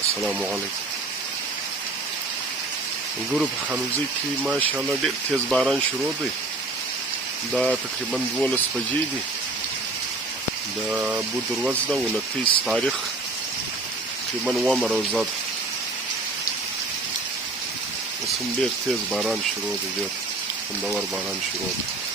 السلام علیکم. ګورو په خانوزۍ کې ماشاءالله ډېر تیز باران شروع دی. دا تقریبا 12 بجې دي. د بودر ورځ ده 29 تاریخ تقریبا 9 روزه ده. اوس هم ډېر تیز باران شروع دی. ډېر خوندور باران شروع دی.